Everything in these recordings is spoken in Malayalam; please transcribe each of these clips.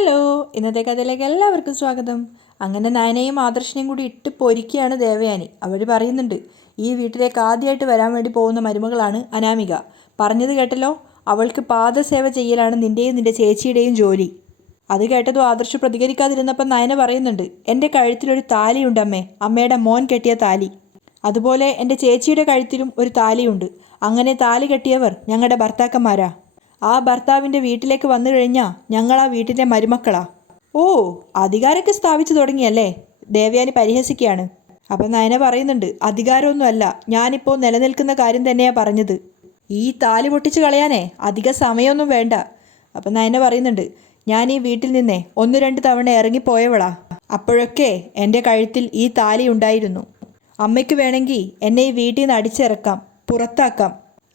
ഹലോ, ഇന്നത്തെ കഥയിലേക്ക് എല്ലാവർക്കും സ്വാഗതം. അങ്ങനെ നയനയും ആദർശിനെയും കൂടി ഇട്ട് പൊരിക്കുകയാണ് ദേവയാനി. അവർ പറയുന്നുണ്ട്, ഈ വീട്ടിലേക്ക് ആദ്യമായിട്ട് വരാൻ വേണ്ടി പോകുന്ന മരുമകളാണ് അനാമിക. പറഞ്ഞത് കേട്ടല്ലോ, അവൾക്ക് പാദസേവ ചെയ്യലാണ് നിൻ്റെയും നിൻ്റെ ചേച്ചിയുടെയും ജോലി. അത് കേട്ടതും ആദർശ് പ്രതികരിക്കാതിരുന്നപ്പം നയന പറയുന്നുണ്ട്, എൻ്റെ കഴുത്തിലൊരു താലിയുണ്ട് അമ്മേ, അമ്മയുടെ മോൻ കെട്ടിയ താലി. അതുപോലെ എൻ്റെ ചേച്ചിയുടെ കഴുത്തിലും ഒരു താലിയുണ്ട്. അങ്ങനെ താലി കെട്ടിയവർ ഞങ്ങളുടെ ഭർത്താക്കന്മാരാ. ആ ഭർത്താവിൻ്റെ വീട്ടിലേക്ക് വന്നു കഴിഞ്ഞാൽ ഞങ്ങൾ ആ വീട്ടിൻ്റെ മരുമക്കളാ. ഓ, അധികാരമൊക്കെ സ്ഥാപിച്ചു തുടങ്ങിയല്ലേ? ദേവയാനി പരിഹസിക്കുകയാണ്. അപ്പം നയന പറയുന്നുണ്ട്, അധികാരമൊന്നുമല്ല, ഞാനിപ്പോൾ നിലനിൽക്കുന്ന കാര്യം തന്നെയാണ് പറഞ്ഞത്. ഈ താലി പൊട്ടിച്ച് കളയാനേ അധിക സമയമൊന്നും വേണ്ട. അപ്പം നയന പറയുന്നുണ്ട്, ഞാൻ ഈ വീട്ടിൽ നിന്നേ 1-2 തവണ ഇറങ്ങിപ്പോയവളാ. അപ്പോഴൊക്കെ എൻ്റെ കഴുത്തിൽ ഈ താലി ഉണ്ടായിരുന്നു. അമ്മയ്ക്ക് വേണമെങ്കിൽ എന്നെ ഈ വീട്ടിൽ നിന്ന് അടിച്ചിറക്കാം, പുറത്താക്കാം.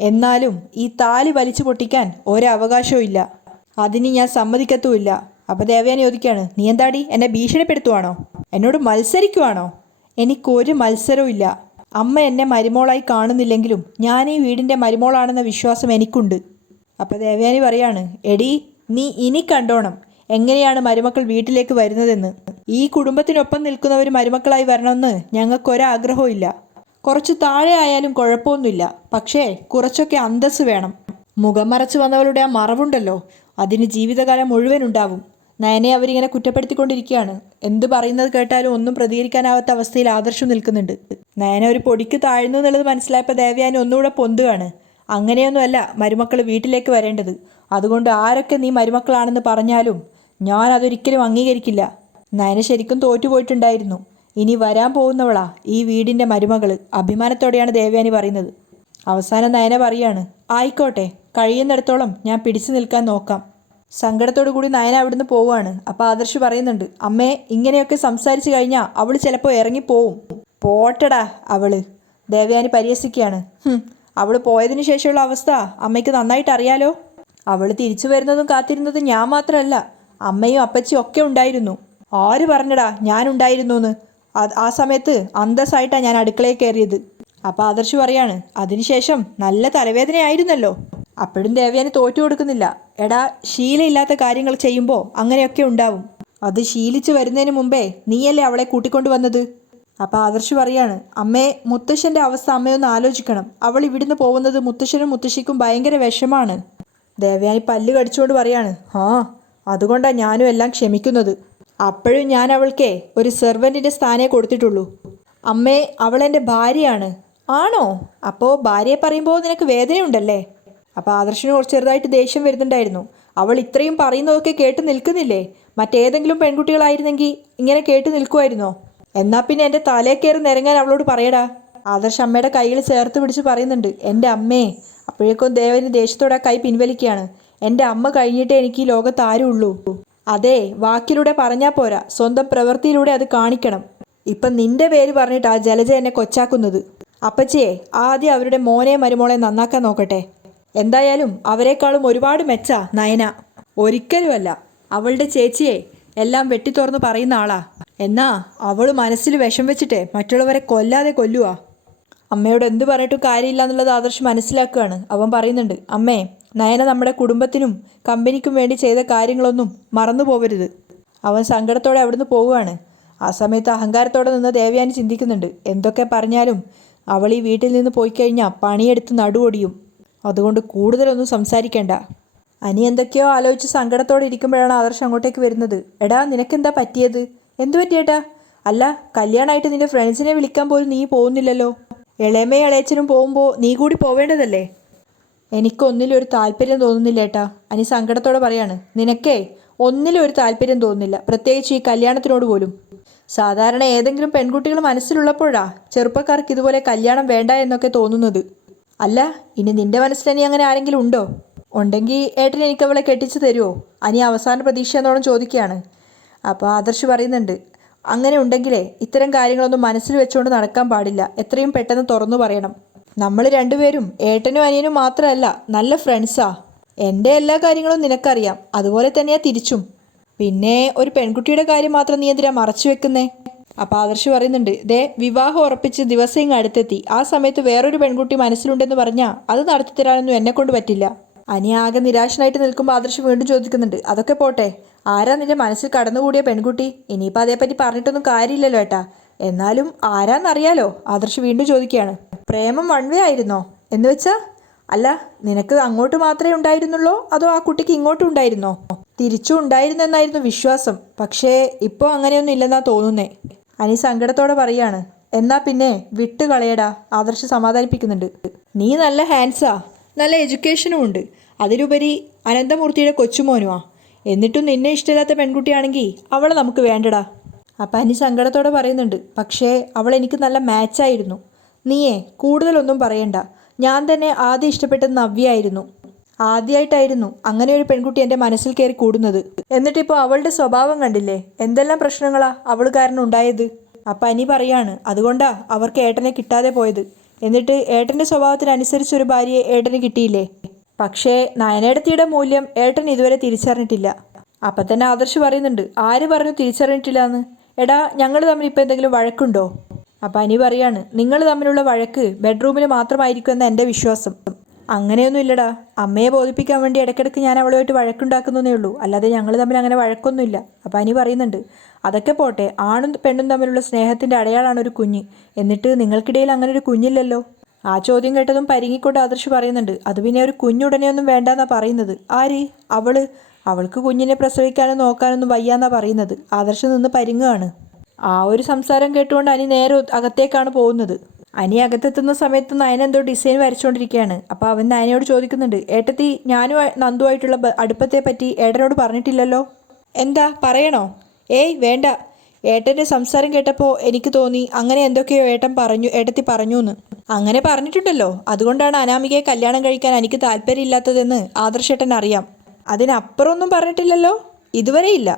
എന്നാലും ഈ താലി വലിച്ചു പൊട്ടിക്കാൻ ഒരവകാശവും ഇല്ല. അതിന് ഞാൻ സമ്മതിക്കത്തുമില്ല. അപ്പോൾ ദേവയാനി ചോദിക്കുകയാണ്, നീ എന്താടി എന്നെ ഭീഷണിപ്പെടുത്തുവാണോ? എന്നോട് മത്സരിക്കുവാണോ? എനിക്കൊരു മത്സരവും ഇല്ല. അമ്മ എന്നെ മരുമോളായി കാണുന്നില്ലെങ്കിലും ഞാൻ ഈ വീടിൻ്റെ മരുമോളാണെന്ന വിശ്വാസം എനിക്കുണ്ട്. അപ്പോൾ ദേവയാനി പറയാണ്, എടി നീ ഇനി കണ്ടോണം എങ്ങനെയാണ് മരുമക്കൾ വീട്ടിലേക്ക് വരുന്നതെന്ന്. ഈ കുടുംബത്തിനൊപ്പം നിൽക്കുന്നവർ മരുമക്കളായി വരണമെന്ന് ഞങ്ങൾക്കൊരാഗ്രഹവും ഇല്ല. കുറച്ച് താഴെ ആയാലും കുഴപ്പമൊന്നുമില്ല, പക്ഷേ കുറച്ചൊക്കെ അന്തസ്സ് വേണം. മുഖം മറച്ചു വന്നവളുടെ ആ മറവുണ്ടല്ലോ, അതിന് ജീവിതകാലം മുഴുവൻ ഉണ്ടാവും. നയനെ അവരിങ്ങനെ കുറ്റപ്പെടുത്തിക്കൊണ്ടിരിക്കുകയാണ്. എന്ത് പറയുന്നത് കേട്ടാലും ഒന്നും പ്രതികരിക്കാനാവാത്ത അവസ്ഥയിൽ ആദർശം നിൽക്കുന്നുണ്ട്. നയന ഒരു പൊടിക്ക് താഴ്ന്നു എന്നുള്ളത് മനസ്സിലായപ്പോൾ ദേവയാനി ഒന്നുകൂടെ പൊന്തുകയാണ്. അങ്ങനെയൊന്നുമല്ല മരുമക്കൾ വീട്ടിലേക്ക് വരേണ്ടത്. അതുകൊണ്ട് ആരൊക്കെ നീ മരുമക്കളാണെന്ന് പറഞ്ഞാലും ഞാൻ അതൊരിക്കലും അംഗീകരിക്കില്ല. നയന ശരിക്കും തോറ്റുപോയിട്ടുണ്ടായിരുന്നു. ഇനി വരാൻ പോകുന്നവളാ ഈ വീടിൻ്റെ മരുമകൾ. അഭിമാനത്തോടെയാണ് ദേവയാനി പറയുന്നത്. അവസാനം നയന പറയാണ്, ആയിക്കോട്ടെ, കഴിയുന്നിടത്തോളം ഞാൻ പിടിച്ചു നിൽക്കാൻ നോക്കാം. സങ്കടത്തോടു കൂടി നയന അവിടുന്ന് പോവുകയാണ്. അപ്പോൾ ആദർശ് പറയുന്നുണ്ട്, അമ്മേ, ഇങ്ങനെയൊക്കെ സംസാരിച്ചു കഴിഞ്ഞാൽ അവൾ ചിലപ്പോൾ ഇറങ്ങിപ്പോവും. പോട്ടടാ അവള്. ദേവയാനി പരിഹസിക്കുകയാണ്. അവൾ പോയതിനു ശേഷമുള്ള അവസ്ഥ അമ്മയ്ക്ക് നന്നായിട്ട് അറിയാലോ. അവൾ തിരിച്ചു വരുന്നതും കാത്തിരുന്നതും ഞാൻ മാത്രമല്ല, അമ്മയും അപ്പച്ചിയും ഒക്കെ ഉണ്ടായിരുന്നു. ആര് പറഞ്ഞടാ ഞാനുണ്ടായിരുന്നു എന്ന്? ആ സമയത്ത് അന്തസ്സായിട്ടാണ് ഞാൻ അടുക്കളയിൽ കയറിയത്. അപ്പോൾ ആദർശ് പറയാണ്, അതിനുശേഷം നല്ല തലവേദനയായിരുന്നല്ലോ. അപ്പോഴും ദേവയാനി തോറ്റു കൊടുക്കുന്നില്ല. എടാ, ശീലമില്ലാത്ത കാര്യങ്ങൾ ചെയ്യുമ്പോൾ അങ്ങനെയൊക്കെ ഉണ്ടാവും. അത് ശീലിച്ച് വരുന്നതിന് മുമ്പേ നീയല്ലേ അവളെ കൂട്ടിക്കൊണ്ടു വന്നത്. അപ്പോൾ ആദർശ് പറയാണ്, അമ്മേ, മുത്തശ്ശൻ്റെ അവസ്ഥ അമ്മയൊന്ന് ആലോചിക്കണം. അവൾ ഇവിടുന്ന് പോകുന്നത് മുത്തശ്ശനും മുത്തശ്ശിക്കും ഭയങ്കര വിഷമാണ്. ദേവയാനി പല്ല് കടിച്ചുകൊണ്ട് പറയാണ്, അതുകൊണ്ടാണ് ഞാനും എല്ലാം ക്ഷമിക്കുന്നത്. അപ്പോഴും ഞാൻ അവൾക്കേ ഒരു സെർവൻറ്റിൻ്റെ സ്ഥാനേ കൊടുത്തിട്ടുള്ളൂ. അമ്മേ, അവളെൻ്റെ ഭാര്യയാണ്. ആണോ? അപ്പോൾ ഭാര്യയെ പറയുമ്പോൾ നിനക്ക് വേദനയുണ്ടല്ലേ? അപ്പോൾ ആദർശിന് കുറച്ച് ചെറുതായിട്ട് ദേഷ്യം വരുന്നുണ്ടായിരുന്നു. അവൾ ഇത്രയും പറയുന്നതൊക്കെ കേട്ട് നിൽക്കുന്നില്ലേ? മറ്റേതെങ്കിലും പെൺകുട്ടികളായിരുന്നെങ്കിൽ ഇങ്ങനെ കേട്ട് നിൽക്കുമായിരുന്നോ? എന്നാൽ പിന്നെ എൻ്റെ തലയിൽ കയറി നിരങ്ങാൻ അവളോട് പറയടാ. ആദർശ് അമ്മയുടെ കൈകൾ ചേർത്ത് പിടിച്ച് പറയുന്നുണ്ട്, എൻ്റെ അമ്മേ. അപ്പോഴേക്കും ദേവന് ദേഷ്യത്തോടെ കൈ പിൻവലിക്കുകയാണ്. എൻ്റെ അമ്മ കഴിഞ്ഞിട്ടേ എനിക്ക് ഈ ലോകത്ത് ആരും ഉള്ളൂ. അതെ, വാക്കിലൂടെ പറഞ്ഞാൽ പോരാ, സ്വന്തം പ്രവൃത്തിയിലൂടെ അത് കാണിക്കണം. ഇപ്പം നിന്റെ പേര് പറഞ്ഞിട്ടാ ജലജ എന്നെ കൊച്ചാക്കുന്നത്. അപ്പച്ചിയെ ആദ്യം അവരുടെ മോനെ മരുമോളെ നന്നാക്കാൻ നോക്കട്ടെ. എന്തായാലും അവരെക്കാളും ഒരുപാട് മെച്ചാ നയന. ഒരിക്കലുമല്ല. അവളുടെ ചേച്ചിയെ എല്ലാം വെട്ടിത്തുറന്ന് പറയുന്ന ആളാ. എന്നാ അവൾ മനസ്സിൽ വിഷം വെച്ചിട്ട് മറ്റുള്ളവരെ കൊല്ലാതെ കൊല്ലുവാ. അമ്മയോട് എന്ത് പറഞ്ഞിട്ടും കാര്യമില്ല എന്നുള്ളത് ആദർശ് മനസ്സിലാക്കുകയാണ്. അവൻ പറയുന്നുണ്ട്, അമ്മേ, നയന നമ്മുടെ കുടുംബത്തിനും കമ്പനിക്കും വേണ്ടി ചെയ്ത കാര്യങ്ങളൊന്നും മറന്നു പോവരുത്. അവൻ സങ്കടത്തോടെ അവിടുന്ന് പോവുകയാണ്. ആ സമയത്ത് അഹങ്കാരത്തോടെ നിന്ന് ദേവയാനി ചിന്തിക്കുന്നുണ്ട്, എന്തൊക്കെ പറഞ്ഞാലും അവൾ ഈ വീട്ടിൽ നിന്ന് പോയി കഴിഞ്ഞാൽ പണിയെടുത്ത് നടുവൊടിയും. അതുകൊണ്ട് കൂടുതലൊന്നും സംസാരിക്കേണ്ട. അനി എന്തൊക്കെയോ ആലോചിച്ച് സങ്കടത്തോടെ ഇരിക്കുമ്പോഴാണ് ആദർശ് അങ്ങോട്ടേക്ക് വരുന്നത്. എടാ, നിനക്കെന്താ പറ്റിയത്? എന്തു പറ്റിയേട്ടാ? അല്ല, കല്യാണമായിട്ട് നിന്റെ ഫ്രണ്ട്സിനെ വിളിക്കാൻ പോലും നീ പോകുന്നില്ലല്ലോ. ഇളയമയും ഇളയച്ചനും പോകുമ്പോൾ നീ കൂടി പോവേണ്ടതല്ലേ? എനിക്കൊന്നിലും ഒരു താല്പര്യം തോന്നുന്നില്ല ഏട്ടാ. അനി സങ്കടത്തോടെ പറയാണ്. നിനക്കേ ഒന്നിലും ഒരു താല്പര്യം തോന്നുന്നില്ല, പ്രത്യേകിച്ച് ഈ കല്യാണത്തിനോട് പോലും. സാധാരണ ഏതെങ്കിലും പെൺകുട്ടികൾ മനസ്സിലുള്ളപ്പോഴാ ചെറുപ്പക്കാർക്ക് ഇതുപോലെ കല്യാണം വേണ്ട എന്നൊക്കെ തോന്നുന്നത്. അല്ല, ഇനി നിന്റെ മനസ്സിൽ ഇനി അങ്ങനെ ആരെങ്കിലും ഉണ്ടോ? ഉണ്ടെങ്കിൽ ഏട്ടൻ എനിക്ക് അവളെ കെട്ടിച്ചു തരുമോ? അനി അവസാന പ്രതീക്ഷ എന്നോളം ചോദിക്കുകയാണ്. അപ്പോൾ ആദർശ് പറയുന്നുണ്ട്, അങ്ങനെ ഉണ്ടെങ്കിലേ ഇത്തരം കാര്യങ്ങളൊന്നും മനസ്സിൽ വെച്ചുകൊണ്ട് നടക്കാൻ പാടില്ല. എത്രയും പെട്ടെന്ന് തുറന്നു പറയണം. നമ്മൾ രണ്ടുപേരും ഏട്ടനും അനിയനും മാത്രമല്ല, നല്ല ഫ്രണ്ട്സാ. എൻ്റെ എല്ലാ കാര്യങ്ങളും നിനക്കറിയാം, അതുപോലെ തന്നെയാ തിരിച്ചും. പിന്നെ ഒരു പെൺകുട്ടിയുടെ കാര്യം മാത്രം നീ എന്തിനാ മറച്ചു വെക്കുന്നേ? അപ്പോൾ ആദർശ് പറയുന്നുണ്ട്, ദേ, വിവാഹം ഉറപ്പിച്ച് ദിവസം ഇങ്ങ് അടുത്തെത്തി. ആ സമയത്ത് വേറൊരു പെൺകുട്ടി മനസ്സിലുണ്ടെന്ന് പറഞ്ഞാൽ അത് നടത്തിത്തരാനൊന്നും എന്നെ കൊണ്ട് പറ്റില്ല. അനി ആകെ നിരാശനായിട്ട് നിൽക്കുമ്പോൾ ആദർശ് വീണ്ടും ചോദിക്കുന്നുണ്ട്, അതൊക്കെ പോട്ടെ, ആരാ നിന്റെ മനസ്സിൽ കടന്നുകൂടിയ പെൺകുട്ടി? ഇനിയിപ്പോൾ അതേപ്പറ്റി പറഞ്ഞിട്ടൊന്നും കാര്യമില്ലല്ലോ ഏട്ടാ. എന്നാലും ആരാന്നറിയാലോ? ആദർശ് വീണ്ടും ചോദിക്കുകയാണ്. പ്രേമം വൺ വേ ആയിരുന്നോ? എന്ന് വെച്ചാ? അല്ല, നിനക്ക് അങ്ങോട്ട് മാത്രമേ ഉണ്ടായിരുന്നുള്ളൂ അതോ ആ കുട്ടിക്ക് ഇങ്ങോട്ടും ഉണ്ടായിരുന്നോ? തിരിച്ചും ഉണ്ടായിരുന്നെന്നായിരുന്നു വിശ്വാസം. പക്ഷേ ഇപ്പോൾ അങ്ങനെയൊന്നും ഇല്ലെന്നാ തോന്നുന്നേ. അനി സങ്കടത്തോടെ പറയാണ്. എന്നാ പിന്നെ വിട്ട് കളയടാ, ആദർശ് സമാധാനിപ്പിക്കുന്നുണ്ട്. നീ നല്ല ഹാൻഡ്സാ, നല്ല എഡ്യൂക്കേഷനും ഉണ്ട്. അതിലുപരി അനന്തമൂർത്തിയുടെ കൊച്ചുമോനുമാ. എന്നിട്ടും നിന്നെ ഇഷ്ടമില്ലാത്ത പെൺകുട്ടിയാണെങ്കിൽ അവളെ നമുക്ക് വേണ്ടടാ. അപ്പം അനി സങ്കടത്തോടെ പറയുന്നുണ്ട്. പക്ഷേ അവൾ എനിക്ക് നല്ല മാച്ചായിരുന്നു. നീയേ കൂടുതലൊന്നും പറയണ്ട. ഞാൻ തന്നെ ആദ്യം ഇഷ്ടപ്പെട്ടത് നവ്യായിരുന്നു. ആദ്യമായിട്ടായിരുന്നു അങ്ങനെ ഒരു പെൺകുട്ടി എൻ്റെ മനസ്സിൽ കയറി കൂടുന്നത്. എന്നിട്ടിപ്പോൾ അവളുടെ സ്വഭാവം കണ്ടില്ലേ? എന്തെല്ലാം പ്രശ്നങ്ങളാ അവൾ കാരണം ഉണ്ടായത്. അപ്പം അനി പറയാണ്, അതുകൊണ്ടാ അവർക്ക് ഏട്ടനെ കിട്ടാതെ പോയത്. എന്നിട്ട് ഏട്ടൻ്റെ സ്വഭാവത്തിനനുസരിച്ചൊരു ഭാര്യയെ ഏട്ടന് കിട്ടിയില്ലേ? പക്ഷേ നയനേടത്തിയുടെ മൂല്യം ഏട്ടൻ ഇതുവരെ തിരിച്ചറിഞ്ഞിട്ടില്ല. അപ്പം തന്നെ ആദർശ് പറയുന്നുണ്ട്. ആര് പറഞ്ഞു തിരിച്ചറിഞ്ഞിട്ടില്ല എന്ന്? എടാ, ഞങ്ങൾ തമ്മിൽ ഇപ്പം എന്തെങ്കിലും വഴക്കുണ്ടോ? അപ്പം അനി പറയാണ്, നിങ്ങൾ തമ്മിലുള്ള വഴക്ക് ബെഡ്റൂമിൽ മാത്രമായിരിക്കുമെന്ന എൻ്റെ വിശ്വാസം. അങ്ങനെയൊന്നും ഇല്ലടാ. അമ്മയെ ബോധിപ്പിക്കാൻ വേണ്ടി ഇടയ്ക്കിടയ്ക്ക് ഞാൻ അവളുമായിട്ട് വഴക്കുണ്ടാക്കുന്നതേ ഉള്ളൂ. അല്ലാതെ ഞങ്ങൾ തമ്മിൽ അങ്ങനെ വഴക്കൊന്നുമില്ല. അപ്പം അനി പറയുന്നുണ്ട്. അതൊക്കെ പോട്ടെ, ആണും പെണ്ണും തമ്മിലുള്ള സ്നേഹത്തിൻ്റെ അടയാളാണ് ഒരു കുഞ്ഞ്. എന്നിട്ട് നിങ്ങൾക്കിടയിൽ അങ്ങനെ ഒരു കുഞ്ഞില്ലല്ലോ. ആ ചോദ്യം കേട്ടതും പരിങ്ങിക്കൊണ്ട് ആദർശ് പറയുന്നുണ്ട്. അത് പിന്നെ ഒരു കുഞ്ഞുടനെയൊന്നും വേണ്ടെന്നാ പറയുന്നത്. ആര്? അവൾക്ക് കുഞ്ഞിനെ പ്രസവിക്കാനും നോക്കാനൊന്നും വയ്യാന്നാ പറയുന്നത്. ആദർശ് നിന്ന് പരിങ്ങുകയാണ്. ആ ഒരു സംസാരം കേട്ടുകൊണ്ട് അനി നേരെ അകത്തേക്കാണ് പോകുന്നത്. അനി അകത്തെത്തുന്ന സമയത്ത് നയന എന്തോ ഡിസൈൻ വരച്ചുകൊണ്ടിരിക്കുകയാണ്. അപ്പോൾ അവൻ നയനയോട് ചോദിക്കുന്നുണ്ട്. ഏട്ടത്തി, ഞാനും നന്ദുവായിട്ടുള്ള അടുപ്പത്തെ പറ്റി ഏട്ടനോട് പറഞ്ഞിട്ടില്ലല്ലോ. എന്താ, പറയണോ? ഏയ് വേണ്ട. ഏട്ടൻ്റെ സംസാരം കേട്ടപ്പോൾ എനിക്ക് തോന്നി അങ്ങനെ എന്തൊക്കെയോ ഏട്ടത്തി പറഞ്ഞു എന്ന്. അങ്ങനെ പറഞ്ഞിട്ടുണ്ടല്ലോ. അതുകൊണ്ടാണ് അനാമികയെ കല്യാണം കഴിക്കാൻ എനിക്ക് താല്പര്യമില്ലാത്തതെന്ന് ആദർശേട്ടൻ അറിയാം. അതിനപ്പുറമൊന്നും പറഞ്ഞിട്ടില്ലല്ലോ? ഇതുവരെ ഇല്ല.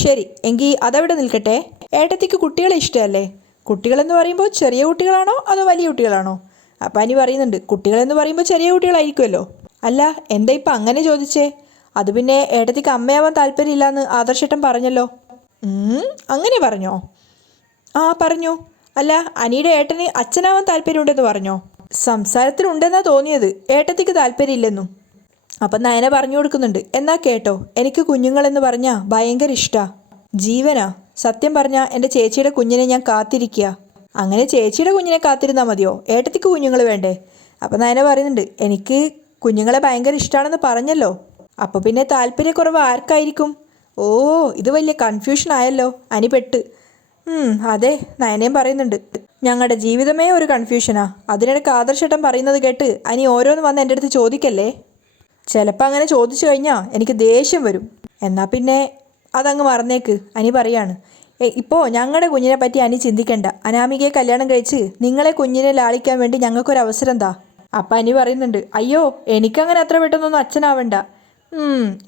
ശരി, എങ്കിൽ അതവിടെ നിൽക്കട്ടെ. ഏട്ടത്തിക്ക് കുട്ടികളെ ഇഷ്ടമല്ലേ? കുട്ടികളെന്ന് പറയുമ്പോൾ ചെറിയ കുട്ടികളാണോ അതോ വലിയ കുട്ടികളാണോ? അപ്പം അനി പറയുന്നുണ്ട്. കുട്ടികളെന്ന് പറയുമ്പോൾ ചെറിയ കുട്ടികളായിരിക്കുമല്ലോ. അല്ല, എന്താ ഇപ്പം അങ്ങനെ ചോദിച്ചേ? അത് പിന്നെ ഏട്ടത്തിക്ക് അമ്മയാവാൻ താല്പര്യമില്ലാന്ന് ആദർശേട്ടൻ പറഞ്ഞല്ലോ. അങ്ങനെ പറഞ്ഞോ? ആ, പറഞ്ഞു. അല്ല, അനിയുടെ ഏട്ടന് അച്ഛനാവാൻ താല്പര്യമുണ്ടെന്ന് പറഞ്ഞോ? സംസാരത്തിലുണ്ടെന്നാ തോന്നിയത്. ഏട്ടത്തിക്ക് താല്പര്യമില്ലെന്നും. അപ്പം നയന പറഞ്ഞു കൊടുക്കുന്നുണ്ട്. എന്നാ കേട്ടോ, എനിക്ക് കുഞ്ഞുങ്ങളെന്ന് പറഞ്ഞാൽ ഭയങ്കര ഇഷ്ടാ, ജീവനാ. സത്യം പറഞ്ഞാൽ എൻ്റെ ചേച്ചിയുടെ കുഞ്ഞിനെ ഞാൻ കാത്തിരിക്കുക. അങ്ങനെ ചേച്ചിയുടെ കുഞ്ഞിനെ കാത്തിരുന്നാൽ മതിയോ? ഏട്ടത്തിക്ക് കുഞ്ഞുങ്ങൾ വേണ്ടേ? അപ്പം നയന പറയുന്നുണ്ട്. എനിക്ക് കുഞ്ഞുങ്ങളെ ഭയങ്കര ഇഷ്ടമാണെന്ന് പറഞ്ഞല്ലോ. അപ്പോൾ പിന്നെ താല്പര്യക്കുറവ് ആർക്കായിരിക്കും? ഓ, ഇത് വലിയ കൺഫ്യൂഷൻ ആയല്ലോ. അനി പെട്ട്. അതെ, നയനയും പറയുന്നുണ്ട്. ഞങ്ങളുടെ ജീവിതമേ ഒരു കൺഫ്യൂഷനാ. അതിനിടയ്ക്ക് ആദർശേട്ടൻ പറയുന്നത് കേട്ട് അനി ഓരോന്ന് വന്ന് എൻ്റെ അടുത്ത് ചോദിക്കല്ലേ. ചിലപ്പോൾ അങ്ങനെ ചോദിച്ചു കഴിഞ്ഞാൽ എനിക്ക് ദേഷ്യം വരും. എന്നാൽ പിന്നെ അതങ്ങ് മറന്നേക്ക്. അനി പറയാണ്. ഇപ്പോൾ ഞങ്ങളുടെ കുഞ്ഞിനെ പറ്റി അനി ചിന്തിക്കണ്ട. അനാമികയെ കല്യാണം കഴിച്ച് നിങ്ങളെ കുഞ്ഞിനെ ലാളിക്കാൻ വേണ്ടി ഞങ്ങൾക്കൊരവസരം താ. അപ്പം അനി പറയുന്നുണ്ട്. അയ്യോ, എനിക്കങ്ങനെ അത്ര പെട്ടെന്നൊന്നും അച്ഛനാവണ്ട.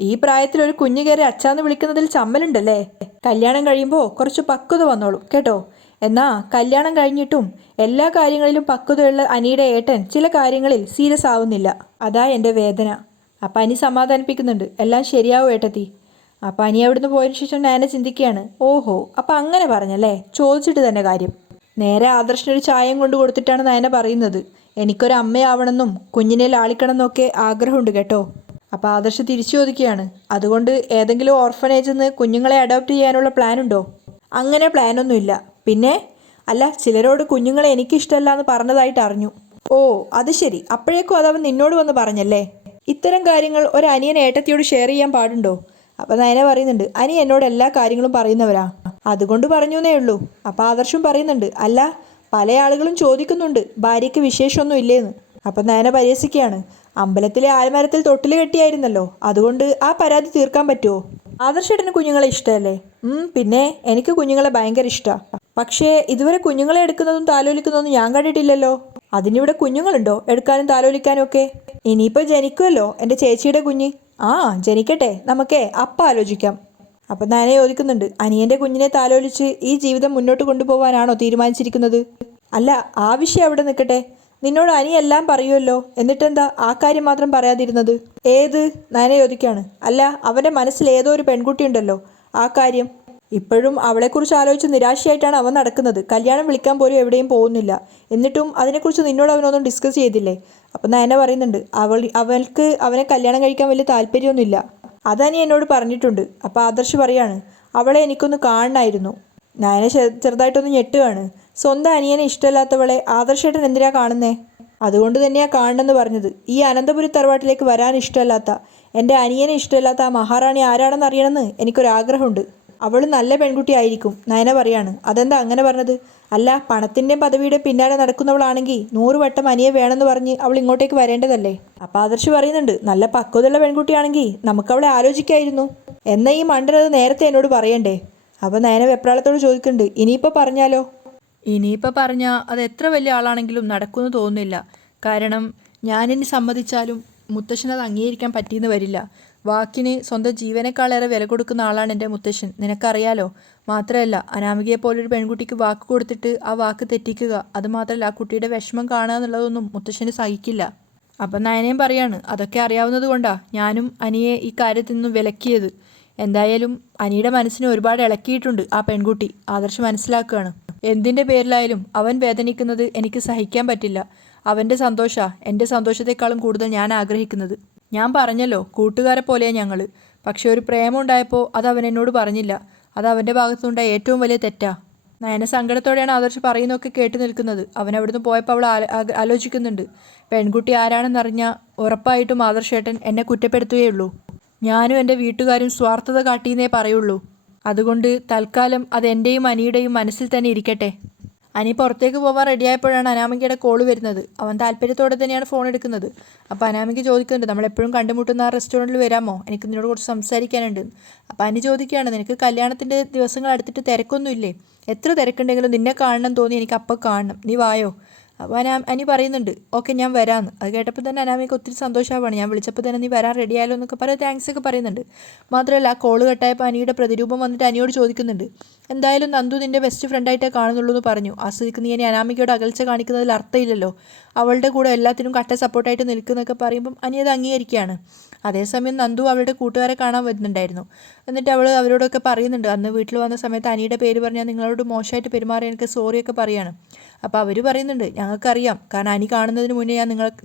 ഈ പ്രായത്തിൽ ഒരു കുഞ്ഞു കയറി അച്ഛാന്ന് വിളിക്കുന്നതിൽ ചമ്മലുണ്ടല്ലേ? കല്യാണം കഴിയുമ്പോൾ കുറച്ച് പക്വത വന്നോളൂ കേട്ടോ. എന്നാ കല്യാണം കഴിഞ്ഞിട്ടും എല്ലാ കാര്യങ്ങളിലും പക്വതയുള്ള അനിയുടെ ഏട്ടൻ ചില കാര്യങ്ങളിൽ സീരിയസ് ആവുന്നില്ല. അതാ എൻ്റെ വേദന. അപ്പം അനി സമാധാനിപ്പിക്കുന്നുണ്ട്. എല്ലാം ശരിയാവും ഏട്ടത്തി. അപ്പം അനി അവിടുന്ന് പോയതിനു ശേഷം നയന ചിന്തിക്കുകയാണ്. ഓഹോ, അപ്പം അങ്ങനെ പറഞ്ഞല്ലേ? ചോദിച്ചിട്ട് തന്നെ കാര്യം. നേരെ ആദർശിനൊരു ചായയും കൊണ്ട് കൊടുത്തിട്ടാണ് നയന പറയുന്നത്. എനിക്കൊരു അമ്മയാവണമെന്നും കുഞ്ഞിനെ ലാളിക്കണം എന്നൊക്കെ ആഗ്രഹമുണ്ട് കേട്ടോ. അപ്പോൾ ആദർശ് തിരിച്ചു ചോദിക്കുകയാണ്. അതുകൊണ്ട് ഏതെങ്കിലും ഓർഫനേജിൽ നിന്ന് കുഞ്ഞുങ്ങളെ അഡോപ്റ്റ് ചെയ്യാനുള്ള പ്ലാനുണ്ടോ? അങ്ങനെ പ്ലാനൊന്നുമില്ല. പിന്നെ? അല്ല, ചിലരോട് കുഞ്ഞുങ്ങളെ എനിക്കിഷ്ടമല്ല എന്ന് പറഞ്ഞതായിട്ട് അറിഞ്ഞു. ഓ, അത് ശരി. അപ്പോഴേക്കും അതവൻ നിന്നോട് വന്ന് പറഞ്ഞല്ലേ? ഇത്തരം കാര്യങ്ങൾ ഒരു അനിയൻ ഏട്ടത്തിയോട് ഷെയർ ചെയ്യാൻ പാടുണ്ടോ? അപ്പം നയന പറയുന്നുണ്ട്. അനി എന്നോട് എല്ലാ കാര്യങ്ങളും പറയുന്നവരാ, അതുകൊണ്ട് പറഞ്ഞു എന്നേ ഉള്ളൂ. അപ്പം ആദർശും പറയുന്നുണ്ട്. അല്ല, പല ആളുകളും ചോദിക്കുന്നുണ്ട് ഭാര്യയ്ക്ക് വിശേഷമൊന്നും ഇല്ലേന്ന്. അപ്പം നയന പരിഹസിക്കുകയാണ്. അമ്പലത്തിലെ ആൽമരത്തിൽ തൊട്ടിൽ കെട്ടിയായിരുന്നല്ലോ, അതുകൊണ്ട് ആ പരാതി തീർക്കാൻ പറ്റുമോ? ആദർശേട്ടന് കുഞ്ഞുങ്ങളെ ഇഷ്ടമല്ലേ? പിന്നെ എനിക്ക് കുഞ്ഞുങ്ങളെ ഭയങ്കര ഇഷ്ടമാണ്. പക്ഷേ ഇതുവരെ കുഞ്ഞുങ്ങളെ എടുക്കുന്നതും താലോലിക്കുന്നതും ഞാൻ കണ്ടിട്ടില്ലല്ലോ. അതിനിവിടെ കുഞ്ഞുങ്ങളുണ്ടോ എടുക്കാനും താലോലിക്കാനും ഒക്കെ? ഇനിയിപ്പോൾ ജനിക്കുമല്ലോ എൻ്റെ ചേച്ചിയുടെ കുഞ്ഞ്. ആ, ജനിക്കട്ടെ, നമുക്കേ അപ്പം ആലോചിക്കാം. അപ്പം നയന ചോദിക്കുന്നുണ്ട്. അനിയൻ്റെ കുഞ്ഞിനെ താലോലിച്ച് ഈ ജീവിതം മുന്നോട്ട് കൊണ്ടുപോകാനാണോ തീരുമാനിച്ചിരിക്കുന്നത്? അല്ല, ആ വിഷയം അവിടെ നിൽക്കട്ടെ. നിന്നോട് അനി എല്ലാം പറയുമല്ലോ, എന്നിട്ടെന്താ ആ കാര്യം മാത്രം പറയാതിരുന്നത്? ഏത്? നയന ചോദിക്കുകയാണ്. അല്ല, അവൻ്റെ മനസ്സിൽ ഏതോ ഒരു പെൺകുട്ടിയുണ്ടല്ലോ, ആ കാര്യം. ഇപ്പോഴും അവളെക്കുറിച്ച് ആലോചിച്ച് നിരാശയായിട്ടാണ് അവൻ നടക്കുന്നത്. കല്യാണം വിളിക്കാൻ പോലും എവിടെയും പോകുന്നില്ല. എന്നിട്ടും അതിനെക്കുറിച്ച് നിന്നോട് അവനൊന്നും ഡിസ്കസ് ചെയ്തില്ലേ? അപ്പം നയന പറയുന്നുണ്ട്. അവൾക്ക് അവനെ കല്യാണം കഴിക്കാൻ വലിയ താല്പര്യമൊന്നുമില്ല. അതനി എന്നോട് പറഞ്ഞിട്ടുണ്ട്. അപ്പോൾ ആദർശ് പറയാണ്, അവളെ എനിക്കൊന്ന് കാണണമായിരുന്നു. നയന ചെറുതായിട്ടൊന്ന് ഞെട്ടുകയാണ്. സ്വന്തം അനിയനെ ഇഷ്ടമല്ലാത്തവളെ ആദർശേട്ടൻ എന്തിനാ കാണുന്നേ? അതുകൊണ്ട് തന്നെയാണ് കാണണമെന്ന് പറഞ്ഞത്. ഈ അനന്തപുരി തറവാട്ടിലേക്ക് വരാൻ ഇഷ്ടമല്ലാത്ത, എൻ്റെ അനിയനെ ഇഷ്ടമല്ലാത്ത ആ മഹാറാണി ആരാണെന്ന് അറിയണമെന്ന് എനിക്കൊരാഗ്രഹമുണ്ട്. അവൾ നല്ല പെൺകുട്ടിയായിരിക്കും. നയന പറയാണ്. അതെന്താ അങ്ങനെ പറഞ്ഞത്? അല്ല, പണത്തിൻ്റെയും പദവിയുടെ പിന്നാലെ നടക്കുന്നവളാണെങ്കിൽ 100 വട്ടം അനിയെ വേണമെന്ന് പറഞ്ഞ് അവൾ ഇങ്ങോട്ടേക്ക് വരേണ്ടതല്ലേ? അപ്പോൾ ആദർശ് പറയുന്നുണ്ട്, നല്ല പക്വതയുള്ള പെൺകുട്ടിയാണെങ്കിൽ നമുക്കവളെ ആലോചിക്കായിരുന്നു. എന്നാൽ ഈ മണ്ടനത് നേരത്തെ എന്നോട് പറയണ്ടേ? അപ്പോൾ നയന വെപ്രാളത്തോട് ചോദിക്കുന്നുണ്ട്, ഇനിയിപ്പോൾ പറഞ്ഞാലോ? ഇനിയിപ്പോൾ പറഞ്ഞാൽ അത് എത്ര വലിയ ആളാണെങ്കിലും നടക്കുമെന്ന് തോന്നുന്നില്ല. കാരണം ഞാനിനി സമ്മതിച്ചാലും മുത്തശ്ശനത് അംഗീകരിക്കാൻ പറ്റിയെന്ന് വരില്ല. വാക്കിന് സ്വന്തം ജീവനേക്കാളേറെ വില കൊടുക്കുന്ന ആളാണ് എൻ്റെ മുത്തശ്ശൻ, നിനക്കറിയാലോ. മാത്രമല്ല, അനാമികയെപ്പോലൊരു പെൺകുട്ടിക്ക് വാക്ക് കൊടുത്തിട്ട് ആ വാക്ക് തെറ്റിക്കുക, അതുമാത്രമല്ല ആ കുട്ടിയുടെ വിഷമം കാണുക എന്നുള്ളതൊന്നും മുത്തശ്ശന് സഹിക്കില്ല. അപ്പം നയനയും പറയാണ്, അതൊക്കെ അറിയാവുന്നത് കൊണ്ടാണ് ഞാനും അനിയെ ഈ കാര്യത്തിൽ നിന്നും വിലക്കിയത്. എന്തായാലും അനിയുടെ മനസ്സിനെ ഒരുപാട് ഇളക്കിയിട്ടുണ്ട് ആ പെൺകുട്ടി. ആദർശ് മനസ്സിലാക്കുകയാണ്. എന്തിൻ്റെ പേരിലായാലും അവൻ വേദനിക്കുന്നത് എനിക്ക് സഹിക്കാൻ പറ്റില്ല. അവൻ്റെ സന്തോഷമാണ് എൻ്റെ സന്തോഷത്തെക്കാളും കൂടുതൽ ഞാൻ ആഗ്രഹിക്കുന്നത്. ഞാൻ പറഞ്ഞല്ലോ, കൂട്ടുകാരെ പോലെയാണ് ഞങ്ങൾ. പക്ഷേ ഒരു പ്രേമം ഉണ്ടായപ്പോൾ അത് അവൻ എന്നോട് പറഞ്ഞില്ല. അത് അവൻ്റെ ഭാഗത്തുനിന്നുണ്ടായ ഏറ്റവും വലിയ തെറ്റാ. നയന സങ്കടത്തോടെയാണ് ആദർശ് പറയുന്നതൊക്കെ കേട്ട് നിൽക്കുന്നത്. അവൻ അവിടുന്ന് പോയപ്പോൾ അവൾ ആലോചിക്കുന്നുണ്ട്, പെൺകുട്ടി ആരാണെന്നറിഞ്ഞാൽ ഉറപ്പായിട്ടും ആദർശേട്ടൻ എന്നെ കുറ്റപ്പെടുത്തുകയുള്ളൂ. ഞാനും എൻ്റെ വീട്ടുകാരും സ്വാർത്ഥത കാട്ടിയെന്നേ പറയുള്ളൂ. അതുകൊണ്ട് തൽക്കാലം അത് എൻ്റെയും അനിയുടെയും മനസ്സിൽ തന്നെ ഇരിക്കട്ടെ. അനി പുറത്തേക്ക് പോകാൻ റെഡിയായപ്പോഴാണ് അനാമികയുടെ കോൾ വരുന്നത്. അവൻ താല്പര്യത്തോടെ തന്നെയാണ് ഫോൺ എടുക്കുന്നത്. അപ്പോൾ അനാമിക ചോദിക്കുന്നുണ്ട്, നമ്മളെപ്പോഴും കണ്ടുമുട്ടുന്ന ആ റെസ്റ്റോറൻറ്റിൽ വരാമോ? എനിക്ക് നിന്നോട് കുറച്ച് സംസാരിക്കാനുണ്ട്. അപ്പോൾ അനി ചോദിക്കുകയാണ്, നിനക്ക് കല്യാണത്തിൻ്റെ ദിവസങ്ങൾ അടുത്തിട്ട് തിരക്കൊന്നുമില്ലേ? എത്ര തിരക്കുണ്ടെങ്കിലും നിന്നെ കാണണം തോന്നി എനിക്ക് അപ്പോൾ കാണണം, നീ വായോ? അപ്പോൾ അനി പറയുന്നുണ്ട്, ഓക്കെ ഞാൻ വരാമെന്ന്. അത് കേട്ടപ്പോൾ തന്നെ അനാമിക ഒത്തിരി സന്തോഷമാവാണ്. ഞാൻ വിളിച്ചപ്പോൾ തന്നെ നീ വരാൻ റെഡിയായാലോ എന്നൊക്കെ പറയാൻ താങ്ക്സ് ഒക്കെ പറയുന്നുണ്ട്. മാത്രമല്ല, ആ കോള് കട്ടായപ്പോൾ അനിയുടെ പ്രതിരൂപം വന്നിട്ട് അനിയോട് ചോദിക്കുന്നുണ്ട്, എന്തായാലും നന്ദു നിൻ്റെ ബെസ്റ്റ് ഫ്രണ്ടായിട്ടേ കാണുന്നുള്ളൂ എന്ന് പറഞ്ഞു. ആ സ്ഥിതിക്ക് നീ ഇനി അനാമികയോട് അകൽച്ച കാണിക്കുന്നതിൽ അർത്ഥമില്ലല്ലോ. അവളുടെ കൂടെ എല്ലാത്തിനും കട്ട സപ്പോർട്ടായിട്ട് നിൽക്കുന്നൊക്കെ പറയുമ്പം അനി അത് അംഗീകരിക്കുകയാണ്. അതേസമയം നന്ദു അവളുടെ കൂട്ടുകാരെ കാണാൻ വരുന്നുണ്ടായിരുന്നു. എന്നിട്ട് അവൾ അവരോടൊക്കെ പറയുന്നുണ്ട്, അന്ന് വീട്ടിൽ വന്ന സമയത്ത് അനിയുടെ പേര് പറഞ്ഞാൽ നിങ്ങളോട് മോശമായിട്ട് പെരുമാറി എനിക്ക് സോറിയൊക്കെ പറയാണ്. അപ്പോൾ അവർ പറയുന്നുണ്ട്, ഞങ്ങൾക്കറിയാം, കാരണം അനി കാണുന്നതിന് മുന്നേ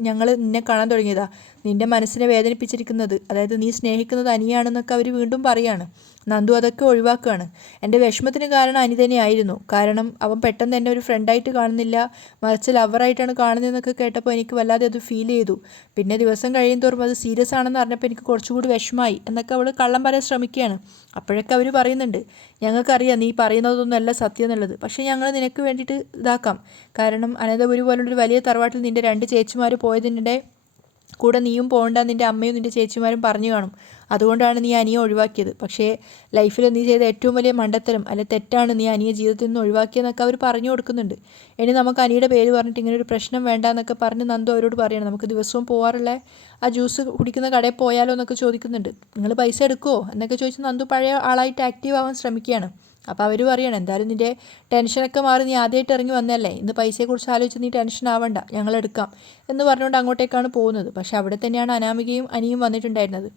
ഞങ്ങൾ നിന്നെ കാണാൻ തുടങ്ങിയതാ. നിൻ്റെ മനസ്സിനെ വേദനിപ്പിച്ചിരിക്കുന്നത്, അതായത് നീ സ്നേഹിക്കുന്നത് അനിയാണെന്നൊക്കെ അവർ വീണ്ടും പറയാണ്. നന്ദു അതൊക്കെ ഒഴിവാക്കുകയാണ്. എൻ്റെ വിഷമത്തിന് കാരണം അനി തന്നെയായിരുന്നു. കാരണം അവൻ പെട്ടെന്ന് എന്നെ ഒരു ഫ്രണ്ടായിട്ട് കാണുന്നില്ല, മറിച്ച് ലവറായിട്ടാണ് കാണുന്നതെന്നൊക്കെ കേട്ടപ്പോൾ എനിക്ക് വല്ലാതെ അത് ഫീൽ ചെയ്തു. പിന്നെ ദിവസം കഴിയും തോറും അത് സീരിയസ് ആണെന്ന് അറിഞ്ഞപ്പോൾ എനിക്ക് കുറച്ചുകൂടി വിഷമമായി എന്നൊക്കെ അവൾ കള്ളം പറയാൻ ശ്രമിക്കുകയാണ്. അപ്പോഴൊക്കെ അവർ പറയുന്നുണ്ട്, ഞങ്ങൾക്കറിയാം നീ പറയുന്നതൊന്നും അല്ല സത്യം എന്നുള്ളത്, പക്ഷേ ഞങ്ങൾ നിനക്ക് വേണ്ടിയിട്ട് ഇതാക്കാം. കാരണം അനന്തപുരി പോലുള്ളൊരു വലിയ തറവാട്ടിൽ നിൻ്റെ 2 ചേച്ചിമാർ പോയതിൻ്റെ കൂടെ നീയും പോകണ്ട, നിൻ്റെ അമ്മയും നിൻ്റെ ചേച്ചിമാരും പറഞ്ഞു കാണും. അതുകൊണ്ടാണ് നീ അനിയെ ഒഴിവാക്കിയത്. പക്ഷേ ലൈഫിൽ നീ ചെയ്ത ഏറ്റവും വലിയ മണ്ടത്തരം അല്ലെ തെറ്റാണ് നീ അനിയെ ജീവിതത്തിൽ നിന്ന് ഒഴിവാക്കിയെന്നൊക്കെ അവർ പറഞ്ഞു കൊടുക്കുന്നുണ്ട്. ഇനി നമുക്ക് അനിയുടെ പേര് പറഞ്ഞിട്ട് ഇങ്ങനെ ഒരു പ്രശ്നം വേണ്ട എന്നൊക്കെ പറഞ്ഞ് നന്ദു അവരോട് പറയണം, നമുക്ക് ദിവസവും പോകാറുള്ള ആ ജ്യൂസ് കുടിക്കുന്ന കടയിൽ പോയാലോ എന്നൊക്കെ ചോദിക്കുന്നുണ്ട്. നിങ്ങൾ പൈസ എടുക്കുമോ എന്നൊക്കെ ചോദിച്ച് നന്ദു പഴയ ആളായിട്ട് ആക്റ്റീവ് ആവാൻ ശ്രമിക്കുകയാണ്. അപ്പോൾ അവർ പറയണം, എന്തായാലും നിൻ്റെ ടെൻഷനൊക്കെ മാറി, നീ ആദ്യമായിട്ട് ഇറങ്ങി വന്നല്ലേ, ഇന്ന് പൈസയെക്കുറിച്ച് ആലോചിച്ച് നീ ടെൻഷൻ ആവണ്ട, ഞങ്ങളെടുക്കാം എന്ന് പറഞ്ഞുകൊണ്ട് അങ്ങോട്ടേക്കാണ് പോകുന്നത്. പക്ഷേ അവിടെ തന്നെയാണ് അനാമികയും അനിയും വന്നിട്ടുണ്ടായിരുന്നത്.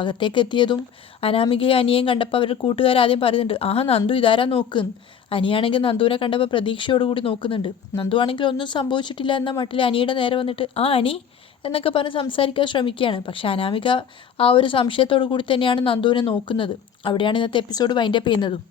അകത്തേക്ക് എത്തിയതും അനാമികയും അനിയെയും കണ്ടപ്പോൾ അവരുടെ കൂട്ടുകാരാദ്യം പറയുന്നുണ്ട്, നന്ദു ഇതാരാ നോക്കുന്നു. അനിയാണെങ്കിൽ നന്ദുവിനെ കണ്ടപ്പോൾ പ്രതീക്ഷയോടുകൂടി നോക്കുന്നുണ്ട്. നന്ദു ആണെങ്കിൽ ഒന്നും സംഭവിച്ചിട്ടില്ല എന്ന മട്ടിൽ അനിയുടെ നേരെ വന്നിട്ട് അനി എന്നൊക്കെ പറഞ്ഞ് സംസാരിക്കാൻ ശ്രമിക്കുകയാണ്. പക്ഷേ അനാമിക ആ ഒരു സംശയത്തോടു കൂടി തന്നെയാണ് നന്ദുവിനെ നോക്കുന്നത്. അവിടെയാണ് ഇന്നത്തെ എപ്പിസോഡ് വൈൻഡപ്പ് ചെയ്യുന്നതും.